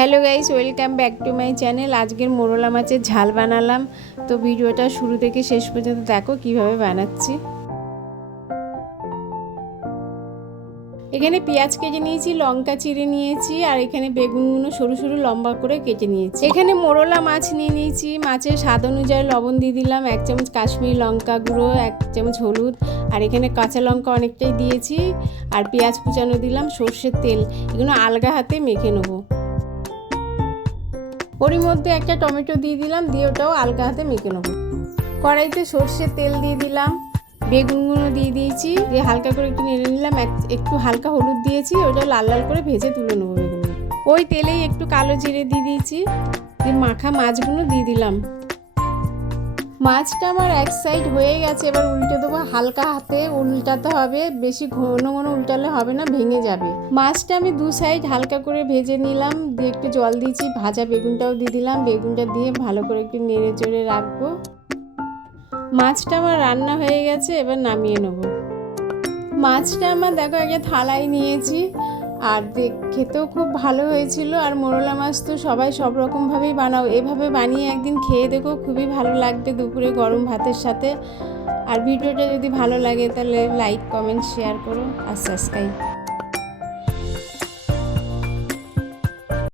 Hello guys, welcome back to my channel. আজকের মোরলা মাছের ঝাল বানালাম। তো ভিডিওটা শুরু থেকে শেষ পর্যন্ত দেখো কিভাবে বানাচ্ছি। এখানে পেঁয়াজ কেটে নিয়েছি, লঙ্কা চিড়ে নিয়েছি, আর এখানে বেগুনগুলো সরু সরু লম্বা করে কেটে নিয়েছি। এখানে মোরলা মাছ নিয়ে নিয়েছি। মাছের স্বাদ অনুযায়ী লবণ দিয়ে দিলাম, 1 চামচ কাশ্মীরি লঙ্কা গুঁড়ো, 1 চামচ হলুদ, আর এখানে কাঁচা লঙ্কা অনেকটাই দিয়েছি, আর পেঁয়াজ কুচানো দিলাম, সর্ষের তেল। এগুলো আলগা হাতে মেখে নেবো। ওর মধ্যে একটা টমেটো দিয়ে দিলাম, দিয়ে ওটাও আলগা হাতে মেখে নেবো। কড়াইতে সর্ষের তেল দিয়ে দিলাম, বেগুনগুলো দিয়ে দিয়েছি, দিয়ে হালকা করে একটু নেড়ে নিলাম, একটু হালকা হলুদ দিয়েছি, ওটা লাল লাল করে ভেজে তুলে নেবো বেগুন। ওই তেলেই একটু কালো জিরে দিয়ে দিয়েছি, দিয়ে মাখা মাছগুলো দিয়ে দিলাম। মাছটা আমার এক সাইড হয়ে গেছে, এবার উল্টে দেবো। হালকা হাতে উল্টাতে হবে, বেশি ঘন ঘন উল্টালে হবে না, ভেঙে যাবে। মাছটা আমি 2 সাইড হালকা করে ভেজে নিলাম, দিয়ে একটু জল দিয়েছি, ভাজা বেগুনটাও দিয়ে দিলাম। বেগুনটা দিয়ে ভালো করে একটু নেড়ে চেড়ে রাখবো। মাছটা আমার রান্না হয়ে গেছে, এবার নামিয়ে নেব। মাছটা আমার দেখো একটা থালায় নিয়েছি, আর খেতেও খুব ভালো হয়েছিল। আর মোরলা মাছ তো সবাই সব রকমভাবেই বানাও, এভাবে বানিয়ে একদিন খেয়ে দেখো, খুবই ভালো লাগবে দুপুরে গরম ভাতের সাথে। আর ভিডিওটা যদি ভালো লাগে তাহলে লাইক, কমেন্ট, শেয়ার করো আর সাবস্ক্রাইব।